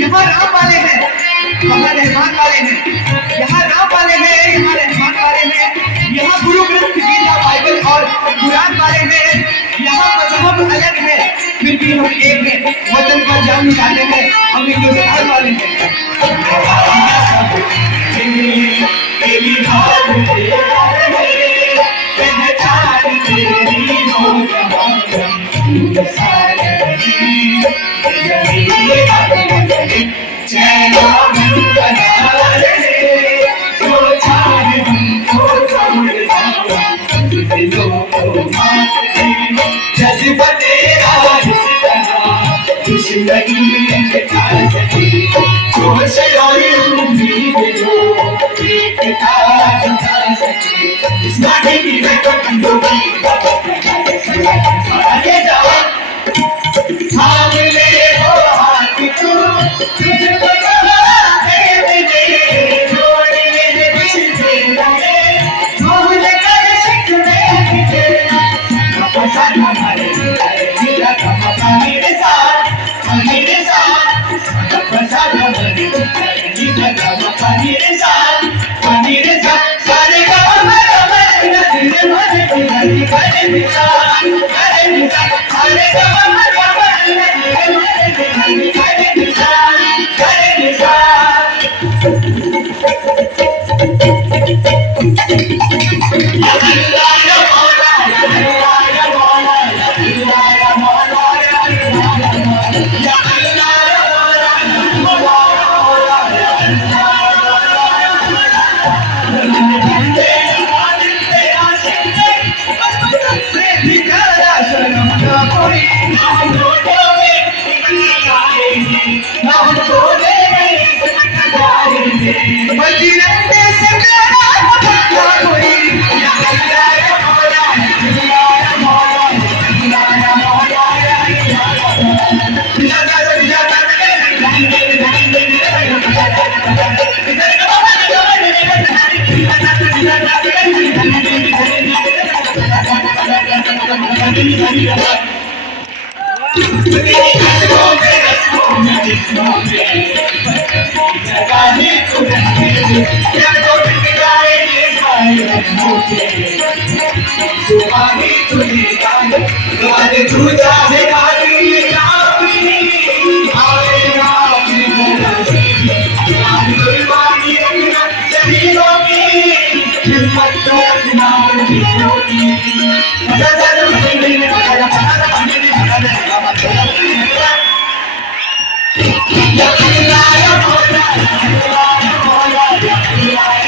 यहाँ राम वाले हैं, वहाँ रहमान वाले हैं। यहाँ राम वाले हैं, यहाँ रहमान वाले हैं। यहाँ गुरु ग्रंथ गीता बाइबल और कुरान वाले हैं। यहाँ मजहब अलग है, फिर भी हम एक हैं। वतन पर जान निकाले हैं, हम हिंदुस्तान वाले हैं। Yeah.